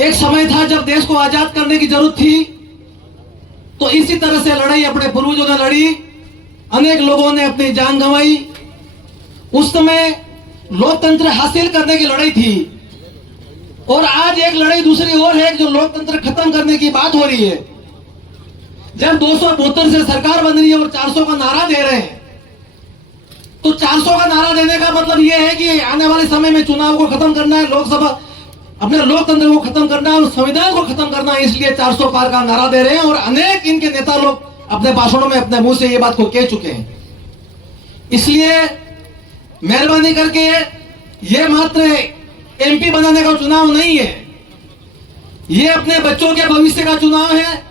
एक समय था जब देश को आजाद करने की जरूरत थी, तो इसी तरह से लड़ाई अपने पूर्वजों ने लड़ी, अनेक लोगों ने अपनी जान गंवाई। उस समय लोकतंत्र हासिल करने की लड़ाई थी, और आज एक लड़ाई दूसरी ओर है जो लोकतंत्र खत्म करने की बात हो रही है। जब 272 से सरकार बन रही है और 400 का नारा दे रहे हैं, तो 400 का नारा देने का मतलब यह है कि आने वाले समय में चुनाव को खत्म करना है, लोकसभा अपने लोकतंत्र को खत्म करना है और संविधान को खत्म करना है, इसलिए 400 पार का नारा दे रहे हैं। और अनेक इनके नेता लोग अपने भाषणों में अपने मुंह से ये बात को कह चुके हैं। इसलिए मेहरबानी करके ये मात्र एमपी बनाने का चुनाव नहीं है, ये अपने बच्चों के भविष्य का चुनाव है।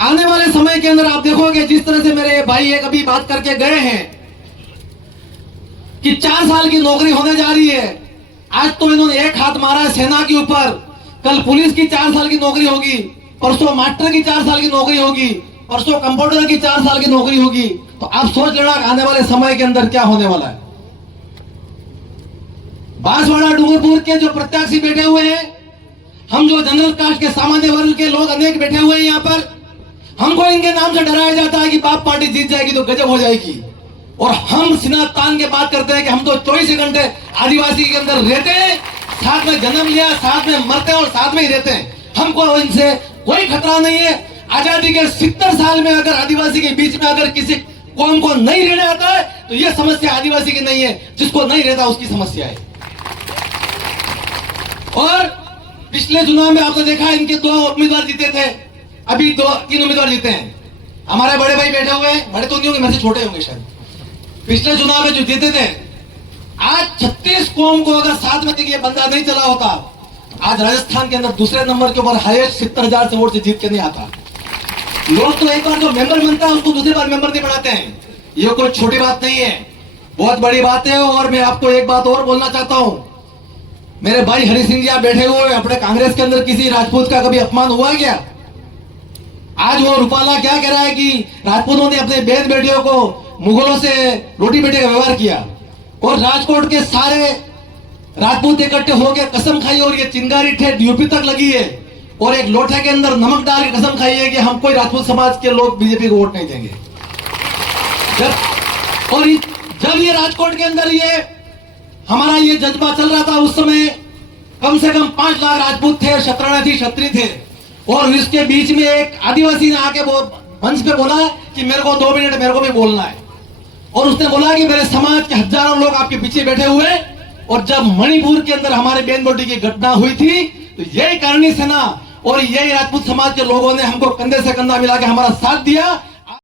आने वाले समय के अंदर आप देखोगे, जिस तरह से मेरे भाई एक अभी बात करके गए हैं कि 4 साल की नौकरी होने जा रही है। आज तो इन्होंने एक हाथ मारा है सेना के ऊपर, कल पुलिस की 4 साल की नौकरी होगी, परसों मास्टर की 4 साल की नौकरी होगी, परसों कंप्यूटर की 4 साल की नौकरी होगी। तो आप सोच लेना आने वाले समय के अंदर क्या होने वाला है। बांसवाड़ा डूंगरपुर के जो प्रत्याशी बैठे हुए हैं, हम जो जनरल कास्ट के सामान्य वर्ग के लोग अनेक बैठे हुए हैं यहाँ पर, हमको इनके नाम से डराया जाता है कि बाप पार्टी जीत जाएगी तो गजब हो जाएगी, और हम सीना तान के बात करते हैं कि हम तो 24 घंटे आदिवासी के अंदर रहते हैं, साथ में जन्म लिया, साथ में मरते हैं और साथ में ही रहते हैं। हमको इनसे कोई खतरा नहीं है। आजादी के 70 साल में अगर आदिवासी के बीच में अगर किसी कौम को नहीं रहने आता है, तो यह समस्या आदिवासी की नहीं है, जिसको नहीं रहता उसकी समस्या है। और पिछले चुनाव में आपने देखा इनके 2 उम्मीदवार जीते थे, अभी 3 उम्मीदवार जीते हैं। हमारे बड़े भाई बैठे हुए हैं, बड़े तो नहीं होंगे, मेरे से छोटे होंगे शायद, पिछले चुनाव में जो जीते थे। आज 36 कौम को अगर साथ में ये बंदा नहीं चला होता, आज राजस्थान के अंदर दूसरे नंबर के ऊपर हाईएस्ट 70,000 से वोट से जीत के नहीं आता। लोग तो एक बार जो मेंबर बनता है उसको दूसरी बार मेंबर नहीं बनाते हैं। ये कोई छोटी बात नहीं है, बहुत बड़ी बात है। और मैं आपको एक बात और बोलना चाहता हूं, मेरे भाई हरि सिंह जी आप बैठे हुए, अपने कांग्रेस के अंदर किसी राजपूत का कभी अपमान हुआ क्या? आज वो रूपाला क्या कह रहा है कि राजपूतों ने अपने बेद बेटियों को मुगलों से रोटी बेटे का व्यवहार किया, और राजकोट के सारे राजपूत इकट्ठे होकर कसम खाई, और ये चिंगारी ठेठ यूपी तक लगी है, और एक लोटे के अंदर नमक डाल के कसम खाई है कि हम कोई राजपूत समाज के लोग बीजेपी को वोट नहीं देंगे। जब ये राजकोट के अंदर ये हमारा ये जज्बा चल रहा था, उस समय कम से कम 5 लाख राजपूत थे, शतरणी थी, क्षत्रिय थे, और इसके बीच में एक आदिवासी ने आके मंच पे बोला कि मेरे को 2 मिनट मेरे को भी बोलना है, और उसने बोला कि मेरे समाज के हजारों लोग आपके पीछे बैठे हुए। और जब मणिपुर के अंदर हमारे बेन बेटी की घटना हुई थी, तो यही करणी सेना और यही राजपूत समाज के लोगों ने हमको कंधे से कंधा मिला के हमारा साथ दिया।